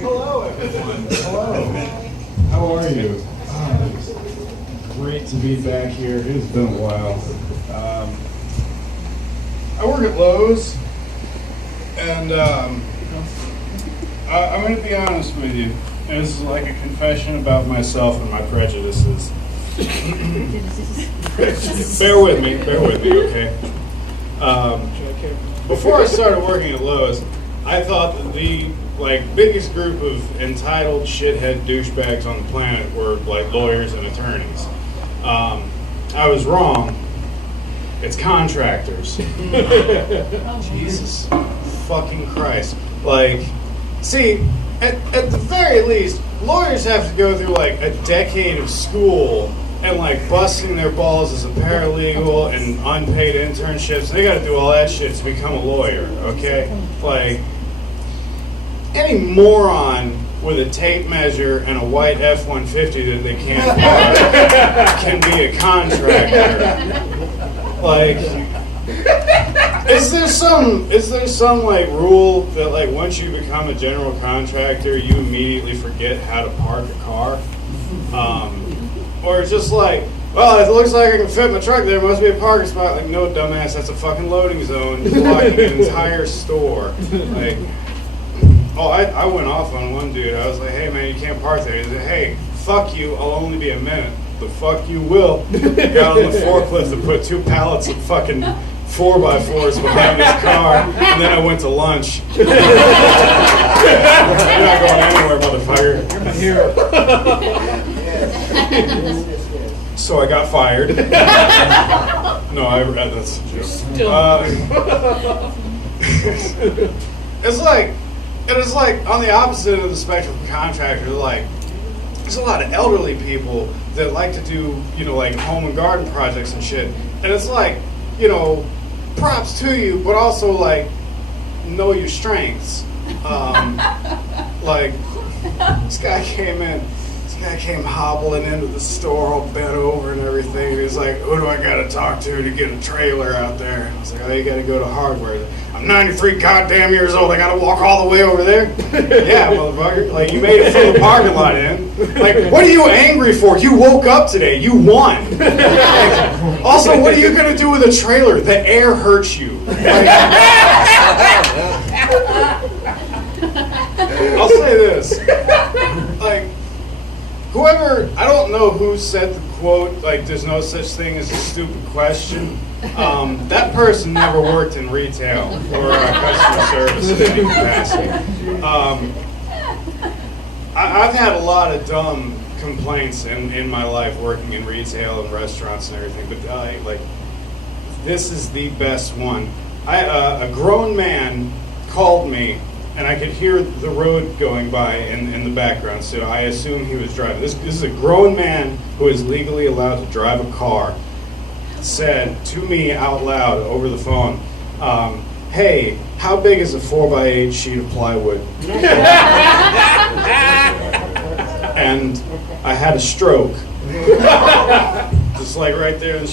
Hello, everyone. Hello. How are you? Great to be back here. It has been a while. I work at Lowe's, and I'm going to be honest with you. This is like a confession about myself and my prejudices. Bear with me, okay? Before I started working at Lowe's, I thought that the biggest group of entitled shithead douchebags on the planet were lawyers and attorneys. I was wrong. It's contractors. Jesus fucking Christ. See, at the very least, lawyers have to go through a decade of school and busting their balls as a paralegal and unpaid internships. They got to do all that shit to become a lawyer, okay? Any moron with a tape measure and a white F-150 that they can't park can be a contractor. Is there some rule that once you become a general contractor, you immediately forget how to park a car? Or just well, it looks like I can fit my truck there, must be a parking spot. No, dumbass, that's a fucking loading zone. You're blocking an entire store. I went off on one dude. I was like, hey man, you can't park there. He said, hey, fuck you, I'll only be a minute. The fuck you will. Got on the forklift and put 2 pallets of fucking 4x4s behind his car, and then I went to lunch. You're not going anywhere, motherfucker. You're my hero. So I got fired. No, that's a joke. It's on the opposite of the spectrum of contractors. There's a lot of elderly people that like to do, home and garden projects and shit. And it's props to you, but also know your strengths. This guy came hobbling into the store all bent over and everything. He was like, who do I got to talk to get a trailer out there? I was like, oh, you got to go to hardware. I'm 93 goddamn years old. I got to walk all the way over there? Yeah, motherfucker. You made it from the parking lot in. What are you angry for? You woke up today. You won. Also, what are you going to do with a trailer? The air hurts you. I'll say this. Whoever, I don't know who said the quote, there's no such thing as a stupid question. That person never worked in retail or customer service in any capacity. I've had a lot of dumb complaints in my life working in retail and restaurants and everything, but this is the best one. A grown man called me, and I could hear the road going by in the background, so I assume he was driving. This is a grown man who is legally allowed to drive a car, said to me out loud over the phone, hey, how big is a 4x8 sheet of plywood? And I had a stroke. Just right there.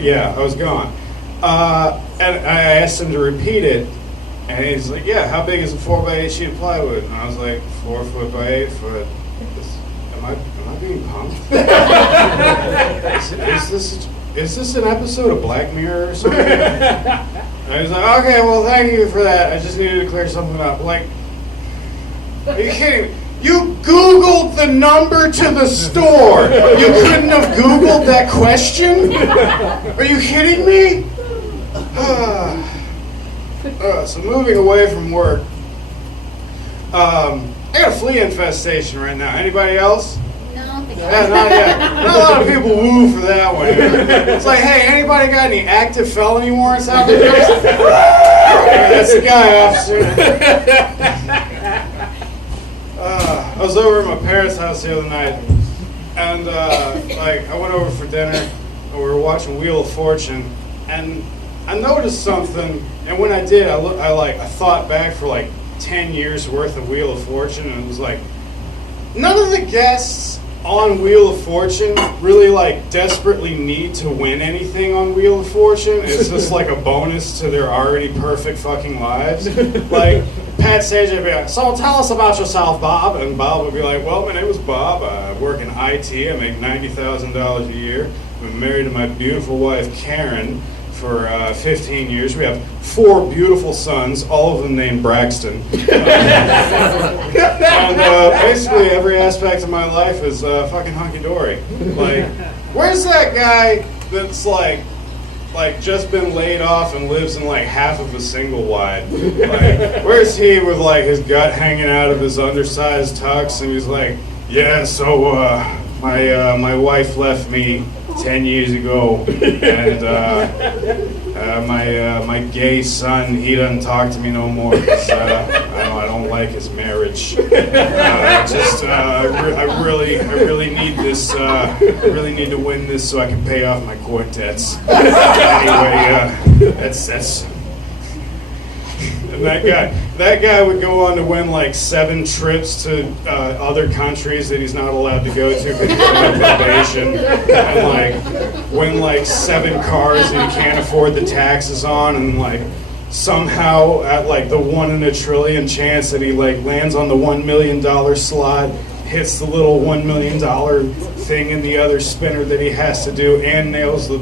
Yeah, I was gone. And I asked him to repeat it. And he's like, yeah, how big is a 4x8 sheet of plywood? And I was like, 4 foot by 8 foot. Am I being punked? Is this an episode of Black Mirror or something? And he's like, okay, well, thank you for that. I just needed to clear something up. Are you kidding me? You Googled the number to the store. You couldn't have Googled that question? Are you kidding me? So moving away from work, I got a flea infestation right now. Anybody else? No, not yet. Not a lot of people woo for that one. It's hey, anybody got any active felony warrants out there? That's the guy, officer. I was over at my parents' house the other night, and I went over for dinner, and we were watching Wheel of Fortune, and I noticed something, and when I did, I thought back for 10 years worth of Wheel of Fortune, and it was none of the guests on Wheel of Fortune really like desperately need to win anything on Wheel of Fortune. It's just like a bonus to their already perfect fucking lives. Like Pat Sage would be like, so tell us about yourself, Bob. And Bob would be like, well, my name is Bob. I work in IT. I make $90,000 a year. I'm married to my beautiful wife, Karen, for 15 years. We have 4 beautiful sons, all of them named Braxton. And basically every aspect of my life is fucking hunky-dory. Like, where's that guy that's like just been laid off and lives in like half of a single wide? Like, where's he with like his gut hanging out of his undersized tux and he's like, yeah, so my wife left me 10 years ago, and my gay son, he doesn't talk to me no more because I don't like his marriage. I really need this. I really need to win this so I can pay off my court debts. Anyway, that's. And that guy would go on to win like 7 trips to other countries that he's not allowed to go to because he's on probation, and like win like 7 cars that he can't afford the taxes on, and like somehow at like the 1 in a trillion chance that he like lands on the $1 million slot, hits the little $1 million thing in the other spinner that he has to do, and nails the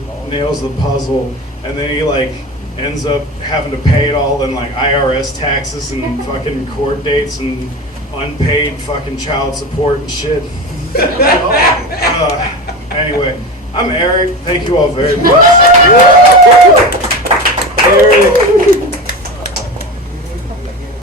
puzzle, and then he like ends up having to pay it all in like IRS taxes and fucking court dates and unpaid fucking child support and shit. Anyway, I'm Eric. Thank you all very much. Eric.